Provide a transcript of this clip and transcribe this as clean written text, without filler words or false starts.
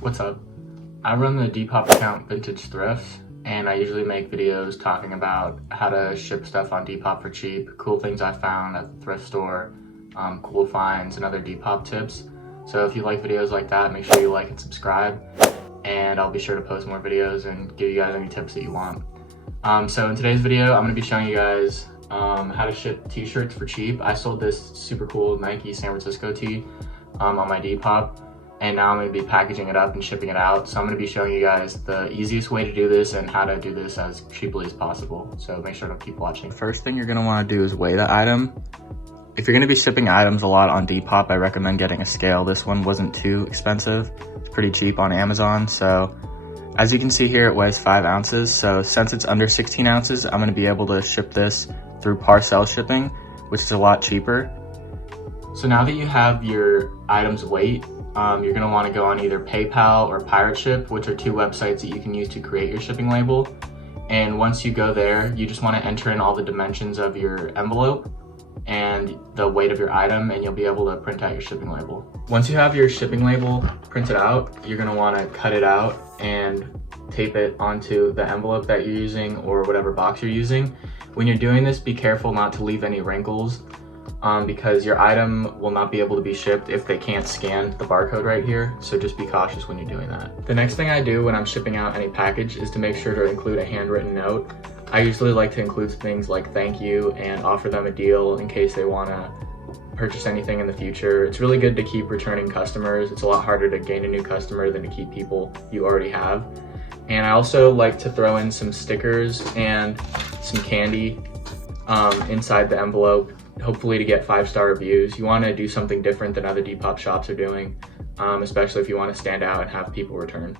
What's up? I run the Depop account Vintage Thrifts, and I usually make videos talking about how to ship stuff on Depop for cheap, cool things I found at the thrift store, cool finds, and other Depop tips. So if you like videos like that, make sure you like and subscribe, and I'll be sure to post more videos and give you guys any tips that you want. So in today's video, I'm going to be showing you guys how to ship t-shirts for cheap. I sold this super cool Nike San Francisco tee on my Depop, and now I'm going to be packaging it up and shipping it out. So I'm going to be showing you guys the easiest way to do this and how to do this as cheaply as possible. So make sure to keep watching. First thing you're going to want to do is weigh the item. If you're going to be shipping items a lot on Depop, I recommend getting a scale. This one wasn't too expensive. It's pretty cheap on Amazon. So as you can see here, it weighs 5 ounces. So since it's under 16 ounces, I'm going to be able to ship this through parcel shipping, which is a lot cheaper. So now that you have your item's weight, you're going to want to go on either PayPal or Pirate Ship, which are two websites that you can use to create your shipping label. And once you go there, you just want to enter in all the dimensions of your envelope and the weight of your item, and you'll be able to print out your shipping label. Once you have your shipping label printed out, you're going to want to cut it out and tape it onto the envelope that you're using or whatever box you're using. When you're doing this, be careful not to leave any wrinkles, because your item will not be able to be shipped if they can't scan the barcode right here. So just be cautious when you're doing that. The next thing I do when I'm shipping out any package is to make sure to include a handwritten note. I usually like to include things like thank you and offer them a deal in case they want to purchase anything in the future. It's really good to keep returning customers. It's a lot harder to gain a new customer than to keep people you already have. And I also like to throw in some stickers and some candy inside the envelope, hopefully to get 5-star reviews. You want to do something different than other Depop shops are doing, especially if you want to stand out and have people return.